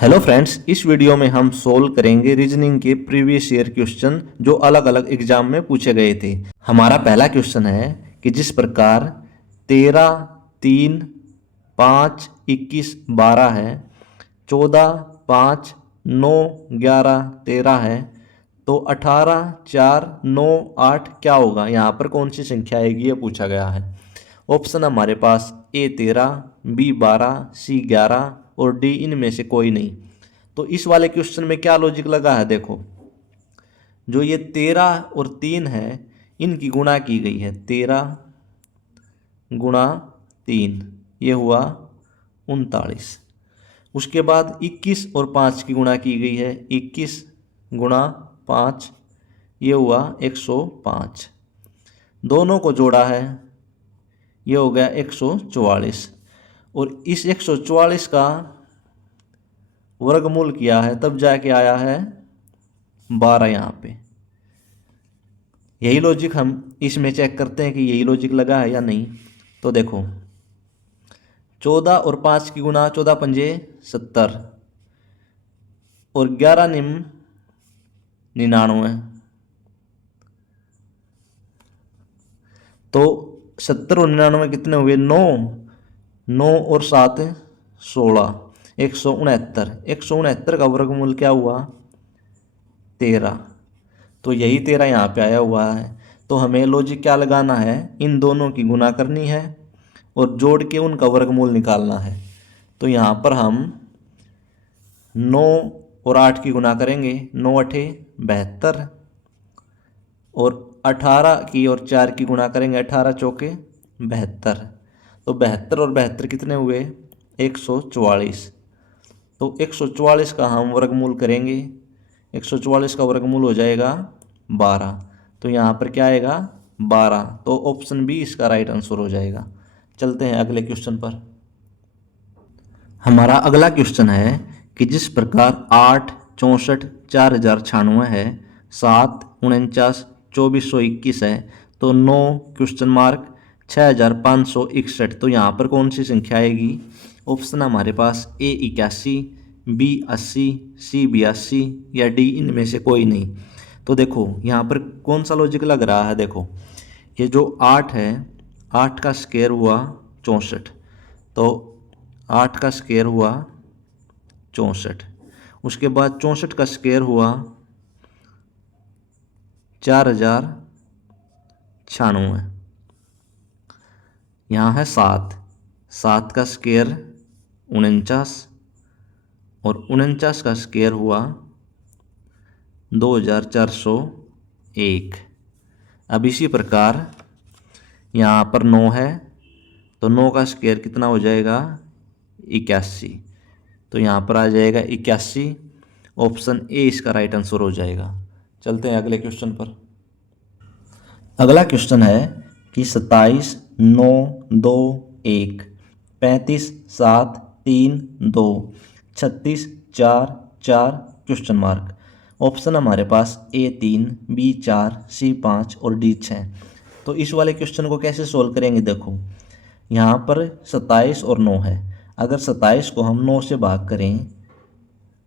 Hello friends, इस video में हम सोल्व करेंगे रीजनिंग के प्रीवियस ईयर क्वेश्चन जो अलग अलग एग्जाम में पूछे गए थे। हमारा पहला क्वेश्चन है कि जिस प्रकार 13, 3, 5, 21, 12 है, 14, 5, 9, 11, 13 है, तो 18, 4, 9, 8 क्या होगा? यहाँ पर कौन सी संख्या आएगी ये पूछा गया है। ऑप्शन हमारे पास ए 13, बी 12, सी 11 और डी इनमें से कोई नहीं। तो इस वाले क्वेश्चन में क्या लॉजिक लगा है देखो, जो ये 13 और 3 है इनकी गुणा की गई है। 13 गुणा 3 ये हुआ 39। उसके बाद 21 और 5 की गुणा की गई है। 21 गुणा 5 ये हुआ 105। दोनों को जोड़ा है, ये हो गया 144। और इस 144 का वर्गमूल किया है तब जाके आया है 12 यहाँ पे। यही लॉजिक हम इसमें चेक करते हैं कि यही लॉजिक लगा है या नहीं। तो देखो 14 और 5 की गुणा, 14 पंजे 70 और 11 निम 99। तो 70 और 99 कितने हुए? 9। 9 और 7 16, 169। 169 का वर्गमूल क्या हुआ? 13। तो यही 13 यहाँ पे आया हुआ है। तो हमें लॉजिक क्या लगाना है? इन दोनों की गुणा करनी है और जोड़ के उनका वर्गमूल निकालना है। तो यहाँ पर हम 9 और 8 की गुणा करेंगे। 9 अठे 72 और 18 की और 4 की गुणा करेंगे। 18 चौके 72। तो 72 और 72 कितने हुए? 144। तो 144 का हम वर्गमूल करेंगे। 144 का वर्गमूल हो जाएगा 12। तो यहाँ पर क्या आएगा? 12। तो ऑप्शन बी इसका राइट आंसर हो जाएगा। चलते हैं अगले क्वेश्चन पर। हमारा अगला क्वेश्चन है कि जिस प्रकार 8, 64, 4096 है, 7, 49, 2421 है, तो 9 क्वेश्चन मार्क 6561। तो यहाँ पर कौन सी संख्या आएगी? ऑप्शन हमारे पास ए 81, बी 80, सी 82 या डी इनमें से कोई नहीं। तो देखो यहाँ पर कौन सा लॉजिक लग रहा है। देखो ये जो 8 है, 8 का स्क्वायर हुआ 64। तो 8 का स्क्वायर हुआ 64। उसके बाद 64 का स्क्वायर हुआ 4096। यहाँ है 7, 7 का स्क्वायर 49 और 49 का स्क्वायर हुआ 2401। अब इसी प्रकार यहाँ पर 9 है, तो 9 का स्क्वायर कितना हो जाएगा? 81। तो यहाँ पर आ जाएगा 81। ऑप्शन ए इसका राइट आंसर हो जाएगा। चलते हैं अगले क्वेश्चन पर। अगला क्वेश्चन है कि 27, 9, 2, 1, 35, 7, 3, 2, 36, 4, 4 क्वेश्चन मार्क। ऑप्शन हमारे पास ए 3, बी 4, सी 5 और डी 6। तो इस वाले क्वेश्चन को कैसे सोल्व करेंगे? देखो यहाँ पर 27 और 9 है। अगर 27 को हम 9 से भाग करें,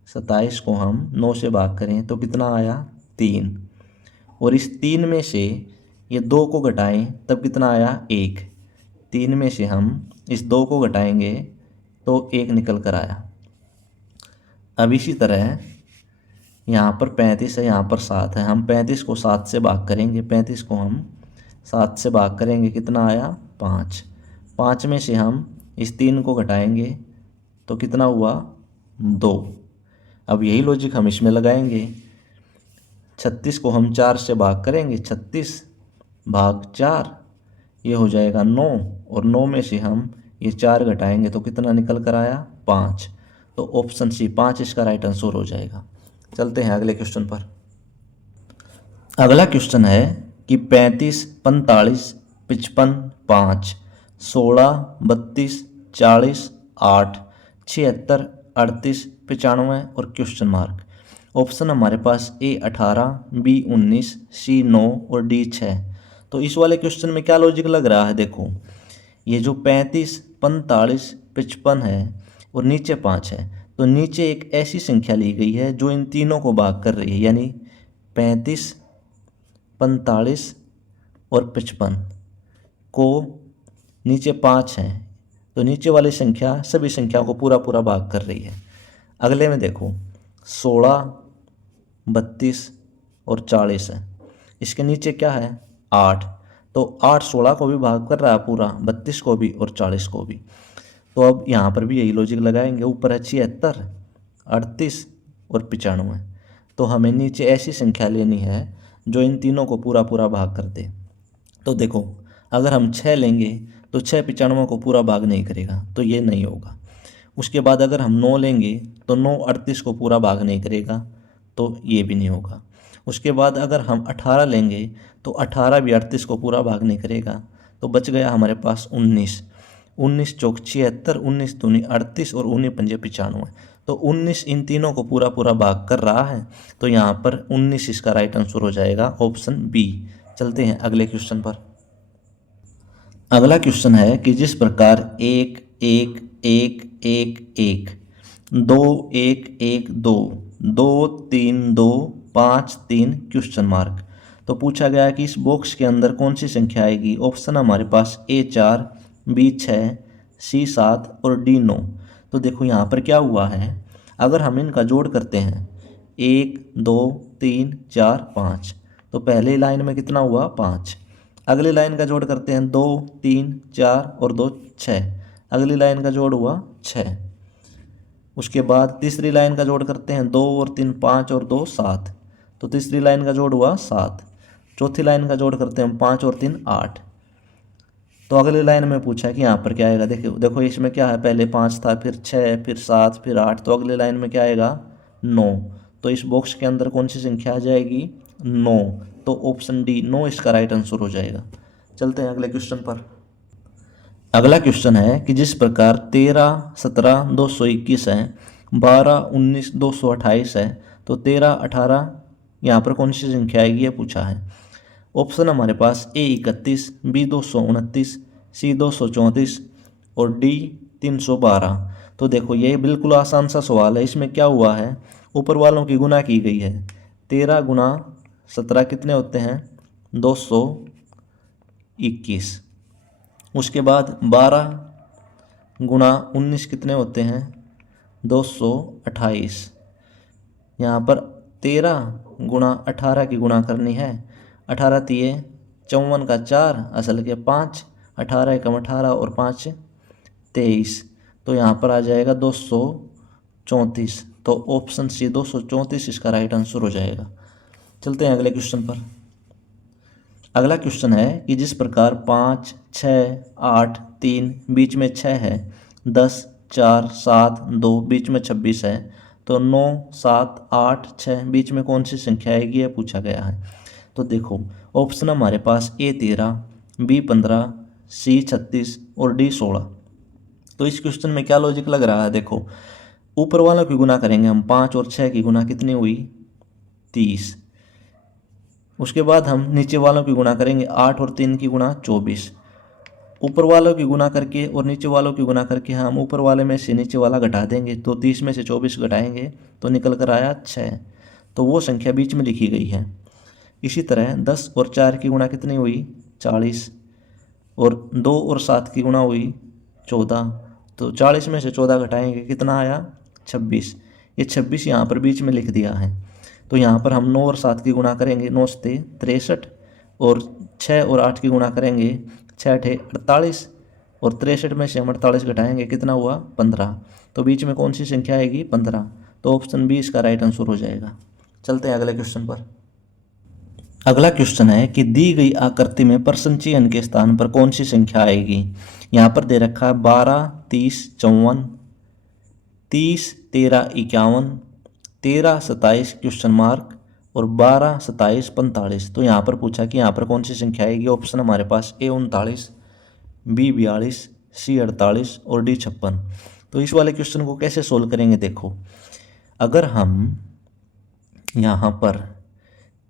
27 को हम 9 से भाग करें तो कितना आया? 3। और इस 3 में से ये 2 को घटाएं तब कितना आया? 1। 3 में से हम इस 2 को घटाएंगे तो 1 निकल कर आया। अब इसी तरह यहाँ पर 35 है, यहाँ पर 7 है। हम 35 को 7 से भाग करेंगे। 35 को हम 7 से भाग करेंगे, कितना आया? 5। 5 में से हम इस 3 को घटाएंगे तो कितना हुआ? 2। अब यही लॉजिक हम इसमें लगाएंगे। 36 को हम 4 से भाग करेंगे। 36 भाग 4 ये हो जाएगा 9 और 9 में से हम ये 4 घटाएंगे तो कितना निकल कर आया? 5। तो ऑप्शन सी 5 इसका राइट आंसर हो जाएगा। चलते हैं अगले क्वेश्चन पर। अगला क्वेश्चन है कि 35, 45, 55, 5, 16, 32, 40, 8, 76, 38, 95 और क्वेश्चन मार्क। ऑप्शन हमारे पास ए 18, बी 19, सी 9 और डी 6। तो इस वाले क्वेश्चन में क्या लॉजिक लग रहा है? देखो ये जो 35, 45, 55 है और नीचे 5 है, तो नीचे एक ऐसी संख्या ली गई है जो इन तीनों को भाग कर रही है, यानी 35, 45 और 55 को नीचे 5 हैं, तो नीचे वाली संख्या सभी संख्याओं को पूरा पूरा भाग कर रही है। अगले में देखो 16, 32 और 40 है। इसके नीचे क्या है 8, तो 8 16 को भी भाग कर रहा है पूरा, 32 को भी और 40 को भी। तो अब यहाँ पर भी यही लॉजिक लगाएंगे, ऊपर है 76, 38 और 95। तो हमें नीचे ऐसी संख्या लेनी है जो इन तीनों को पूरा पूरा भाग कर दे। तो देखो अगर हम 6 लेंगे तो 6 95 को पूरा भाग नहीं करेगा, तो ये नहीं होगा। उसके बाद अगर हम 9 लेंगे तो 9 38 को पूरा भाग नहीं करेगा, तो ये भी नहीं होगा। उसके बाद अगर हम 18 लेंगे तो 18 भी 38 को पूरा भाग नहीं करेगा, तो बच गया हमारे पास 19। 19 चौक 76, 19 दूनी 38 और 19 पंजे 95। तो 19 इन तीनों को पूरा पूरा भाग कर रहा है, तो यहाँ पर 19 इसका राइट आंसर हो जाएगा, ऑप्शन बी। चलते हैं अगले क्वेश्चन पर। अगला क्वेश्चन है कि जिस प्रकार 1 1 1 1 1, 2 1 1 2, 2 3 2 5 3 क्वेश्चन मार्क, तो पूछा गया है कि इस बॉक्स के अंदर कौन सी संख्या आएगी। ऑप्शन हमारे पास A4, B6, C7 और D9। तो देखो यहाँ पर क्या हुआ है, अगर हम इनका जोड़ करते हैं 1 2 3 4 5, तो पहले लाइन में कितना हुआ 5। अगली लाइन का जोड़ करते हैं 2 3 4 और 2 6, अगली लाइन का जोड़ हुआ 6। उसके बाद तीसरी लाइन का जोड़ करते हैं 2 और 3 5 और 2 7, तो तीसरी लाइन का जोड़ हुआ 7। चौथी लाइन का जोड़ करते हैं 5 और 3 8। तो अगली लाइन में पूछा है कि यहाँ पर क्या आएगा। देखो देखो इसमें क्या है, पहले 5 था, फिर 6, फिर 7, फिर 8, तो अगली लाइन में क्या आएगा 9। तो इस बॉक्स के अंदर कौन सी संख्या आ जाएगी 9, तो ऑप्शन डी 9 इसका राइट आंसर हो जाएगा। चलते हैं अगले क्वेश्चन पर। अगला क्वेश्चन है कि जिस प्रकार 13 17 221 है, 12 19 228 है, तो 13 18 यहाँ पर कौन सी संख्या आएगी ये पूछा है। ऑप्शन हमारे पास A 31, B 229, C 234 और D 312। तो देखो ये बिल्कुल आसान सा सवाल है। इसमें क्या हुआ है, ऊपर वालों की गुना की गई है। 13 गुना 17 कितने होते हैं 221। उसके बाद 12 गुना 19 कितने होते हैं 228। यहाँ पर 13 गुना 18 की गुणा करनी है, 18 तिये 54 का 4 असल के 5, 18 एकम 18 और 5 23, तो यहाँ पर आ जाएगा 234। तो ऑप्शन सी 234 इसका राइट आंसर हो जाएगा। चलते हैं अगले क्वेश्चन पर। अगला क्वेश्चन है कि जिस प्रकार 5 6 8 3 बीच में 6 है, 10 4 7 2 बीच में 26 है, तो 9 7 8 6 बीच में कौन सी संख्या आएगी यह पूछा गया है। तो देखो ऑप्शन हमारे पास A 13, B 15, C 36 और D 16। तो इस क्वेश्चन में क्या लॉजिक लग रहा है, देखो ऊपर वालों की गुना करेंगे हम, 5 और 6 की गुना कितनी हुई 30। उसके बाद हम नीचे वालों की गुना करेंगे, 8 और 3 की गुना 24। ऊपर वालों की गुना करके और नीचे वालों की गुना करके हम ऊपर वाले में से नीचे वाला घटा देंगे, तो 30 में से 24 घटाएंगे तो निकल कर आया 6, तो वो संख्या बीच में लिखी गई है। इसी तरह 10 और 4 की गुणा कितनी हुई 40 और 2 और 7 की गुणा हुई 14, तो 40 में से 14 घटाएंगे कितना आया 26। ये 26 यहाँ पर बीच में लिख दिया है। तो यहाँ पर हम 9 और 7 की गुणा करेंगे, 9 से 63 और 6 और 8 की गुणा करेंगे, 6 8 48 और 63 में से हम 48 घटाएंगे कितना हुआ 15, तो बीच में कौन सी संख्या आएगी 15, तो ऑप्शन बी इसका राइट आंसर हो जाएगा। चलते हैं अगले क्वेश्चन पर। अगला क्वेश्चन है कि दी गई आकृति में प्रश्न चिन्ह के स्थान पर कौन सी संख्या आएगी। यहाँ पर दे रखा है 12 30 54, 30 13 51, 13 27 क्वेश्चन मार्क और 12 27 45। तो यहाँ पर पूछा कि यहाँ पर कौन सी संख्या आएगी। ऑप्शन हमारे पास A 39, B 42, C 48 और D 56। तो इस वाले क्वेश्चन को कैसे सोल्व करेंगे, देखो अगर हम यहाँ पर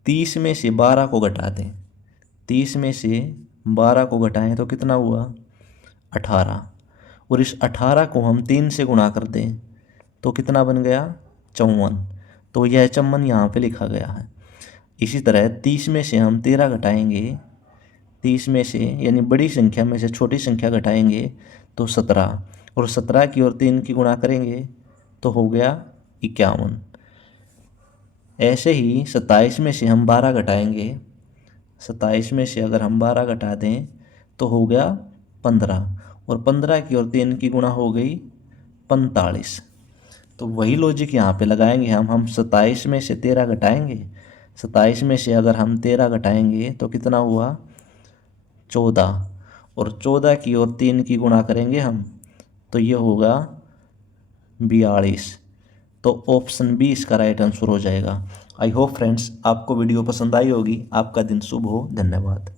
30 में से 12 को घटा दें, 30 में से 12 को घटाएं तो कितना हुआ 18, और इस 18 को हम 3 से गुणा कर दें तो कितना बन गया 54। तो यह 54 यहाँ पे लिखा गया है। इसी तरह 30 में से हम 13 घटाएंगे, 30 में से यानी बड़ी संख्या में से छोटी संख्या घटाएंगे तो 17, और 17 की और 3 की गुणा करेंगे तो हो गया 51। ऐसे ही 27 में से हम 12 घटाएंगे, 27 में से अगर हम 12 घटा दें तो हो गया 15, और 15 की और 3 की गुणा हो गई 45। तो वही लॉजिक यहाँ पे लगाएंगे हम 27 में से 13 घटाएंगे, 27 में से अगर हम 13 घटाएंगे तो कितना हुआ 14, और 14 की और 3 की गुणा करेंगे हम तो ये होगा 42। तो ऑप्शन बी इसका राइट आंसर हो जाएगा। आई होप फ्रेंड्स आपको वीडियो पसंद आई होगी। आपका दिन शुभ हो। धन्यवाद।